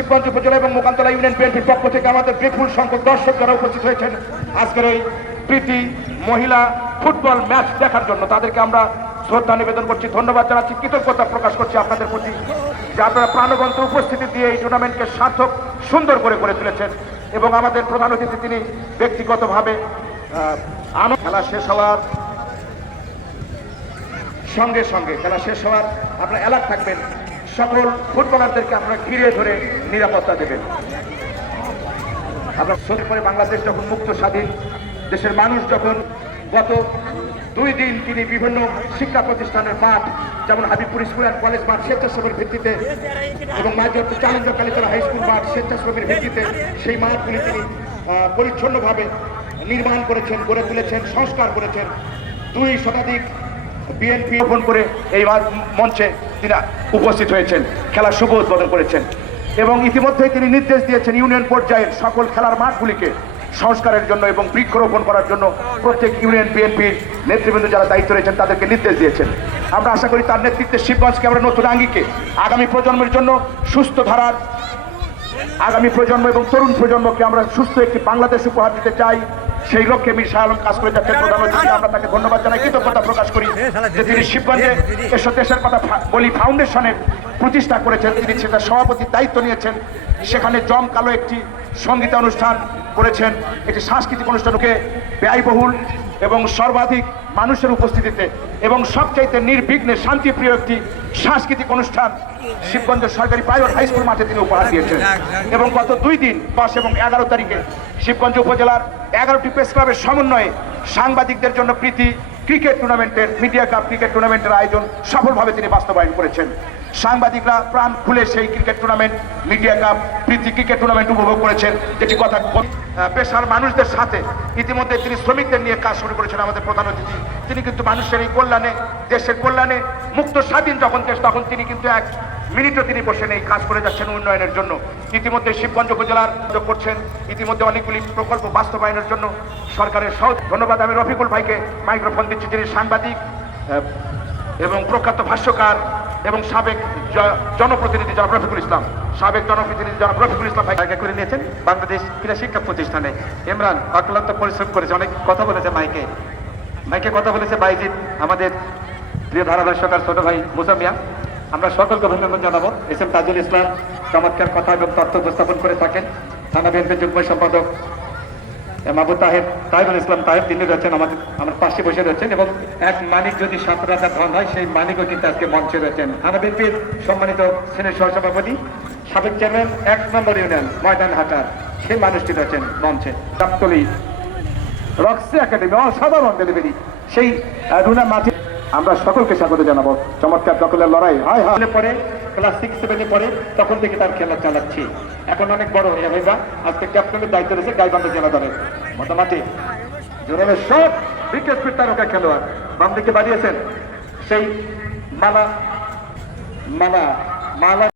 শিবগঞ্জ উপজেলা এবং মোকান্তলা ইউনিয়ন বিএনপির পক্ষ থেকে আমাদের বিপুল সংখ্যক দর্শক যারা উপস্থিত হয়েছেন আজকের এই প্রীতি মহিলা ফুটবল ম্যাচ দেখার জন্য। তাদেরকে আমরা শ্রদ্ধা নিবেদন করছি, ধন্যবাদ জানাচ্ছি, কৃতজ্ঞতা প্রকাশ করছি আপনাদের প্রতি, যে আপনারা প্রাণবন্ত উপস্থিতি দিয়ে এই টুর্নামেন্টকে সার্থক, সুন্দর করে করে তুলেছেন এবং আমাদের প্রধান অতিথি তিনি ব্যক্তিগতভাবে খেলা শেষ হওয়ার সঙ্গে সঙ্গে, খেলা শেষ হওয়ার আপনারা অ্যালার্ট থাকবেন। সকল ফুটবলারদেরকে আপনারা ঘিরে ধরে নিরাপত্তা দেবেন। আমরা শোধ করে বাংলাদেশ যখন মুক্ত, স্বাধীন দেশের মানুষ যখন গত দুই দিন তিনি বিভিন্ন শিক্ষা প্রতিষ্ঠানের মাঠ, যেমন হাবিবপুর স্কুল অ্যান্ড কলেজ মাঠ স্বেচ্ছাসেবীর ভিত্তিতে এবং মাঝে চালেঞ্জর কালীতলা হাই স্কুল মাঠ স্বেচ্ছাসেবীর ভিত্তিতে সেই মাঠগুলি তিনি পরিচ্ছন্নভাবে নির্মাণ করেছেন, গড়ে তুলেছেন, সংস্কার করেছেন। দুই শতাধিক বিএনপি ওপেন করে এই মঞ্চে তিনি উপস্থিত হয়েছেন খেলার শুভ উদ্বোধন করেছেন। এবং ইতিমধ্যেই তিনি নির্দেশ দিয়েছেন ইউনিয়ন পর্যায়ের সকল খেলার মাঠগুলিকে সংস্কারের জন্য এবং বৃক্ষরোপণ করার জন্য প্রত্যেক ইউনিয়ন বিএনপির নেতৃবৃন্দ যারা দায়িত্ব রয়েছেন তাদেরকে নির্দেশ দিয়েছেন। আমরা আশা করি তার নেতৃত্বে শিবগঞ্জকে আমরা নতুন আঙ্গিকে আগামী প্রজন্মের জন্য সুস্থ ধারার আগামী প্রজন্ম এবং তরুণ প্রজন্মকে আমরা সুস্থ একটি বাংলাদেশ উপহার দিতে চাই। সেই লক্ষ্যে মির শাহ আলম কাজ করে যাচ্ছেন। প্রধানমন্ত্রী আমরা তাকে ধন্যবাদ জানাই কৃতজ্ঞতা প্রকাশ করি। যে তিনি শিবগঞ্জে এসব দেশের কথা বলি ফাউন্ডেশনের প্রতিষ্ঠা করেছেন। তিনি সেটা সভাপতির দায়িত্ব নিয়েছেন। সেখানে জমকালো একটি সঙ্গীতানুষ্ঠান করেছেন। একটি সাংস্কৃতিক অনুষ্ঠানকে ব্যয়বহুল এবং সর্বাধিক মানুষের উপস্থিতিতে এবং সবচাইতে নির্বিঘ্নে শান্তিপ্রিয় একটি সাংস্কৃতিক অনুষ্ঠান শিবগঞ্জ সরকারি প্রাইভেট হাই স্কুল মাঠে তিনি উপহার দিয়েছেন। এবং গত দুই দিন, দশ এবং এগারো তারিখে শিবগঞ্জ উপজেলার এগারোটি প্রেস ক্লাবের সমন্বয়ে সাংবাদিকদের জন্য প্রীতি ক্রিকেট টুর্নামেন্টের, মিডিয়া কাপ ক্রিকেট টুর্নামেন্টের আয়োজন সফলভাবে তিনি বাস্তবায়ন করেছেন। সাংবাদিকরা প্রাণ খুলে সেই ক্রিকেট টুর্নামেন্ট মিডিয়া কাপ প্রীতি ক্রিকেট টুর্নামেন্ট উপভোগ করেছেন। যেটি কথা পেশার মানুষদের সাথে ইতিমধ্যে তিনি শ্রমিকদের নিয়ে কাজ শুরু করেছেন আমাদের প্রধান অতিথি। তিনি কিন্তু মানুষের এই কল্যাণে, দেশের কল্যাণে মুক্ত, স্বাধীন যখন দেশ, তখন তিনি কিন্তু এক মিনিটও তিনি বসে নেই কাজ করে যাচ্ছেন উন্নয়নের জন্য। ইতিমধ্যে শিবগঞ্জ উপজেলার করছেন। ইতিমধ্যে অনেকগুলি প্রকল্প বাস্তবায়নের জন্য সরকারের সহ ধন্যবাদ। আমি রফিকুল ভাইকে মাইক্রোফোন দিচ্ছি, যিনি সাংবাদিক এবং প্রখ্যাত ভাষ্যকার। এবং সাবেক জনপ্রতিনিধি জনাব রফিকুল ইসলাম, সাবেক জনপ্রতিনিধি জনাব রফিকুল ইসলাম ভাই জায়গা করে নিয়েছেন বাংলাদেশ ক্রীড়া শিক্ষা প্রতিষ্ঠানে। ইমরান, অক্লান্ত পরিশ্রম করেছে, অনেক কথা বলেছে মাইকে। মাইকে কথা বলেছে বাইজিৎ, আমাদের প্রিয় ধারাভাষ্যকার ছোট ভাই মুসামিয়া আমরা সকলকে অভিনন্দন জানাব। এস এম তাজুল ইসলাম চমৎকার কথা এবং তথ্য উপস্থাপন করে থাকেন। থানা বিএনপির যুগ্ম সম্পাদক আবু তাহেব তাহিবুল ইসলাম তাহেব, তিনি রয়েছেন আমাদের আমার পাশে বসে রয়েছেন এবং এক মানিক যদি সাত রাজার ধন হয়, সেই মানিকও কিন্তু আজকে মঞ্চে রয়েছেন। থানা বিএনপির সম্মানিত সিনিয়র সহসভাপতি, সাবেক চেয়ারম্যান, এক নম্বর ইউনিয়ন, ময়দান হাটার, সেই মানুষটি রয়েছেন মঞ্চে। গাবতলি রক্সি একাডেমি, অসাধারণ ডেলিভারি সেই রুনা মাঠে। আমরা সকলকে স্বাগত জানাব। চমৎকার দখলের লড়াই। হয় হয়। পরে ক্লাস সিক্স সেভেনে পরে তখন থেকে তার খেলা চালাচ্ছি। এখন অনেক বড় হয়ে যাবে আজকে ক্যাপ্টেনের দায়িত্ব রয়েছে গাইবান্ধা জেলা দলের মোটামুটি জোরালের সব বিকেট তারকা খেলোয়াড়। বাম দিকে বাড়িয়েছেন সেই মালা মালা মালা।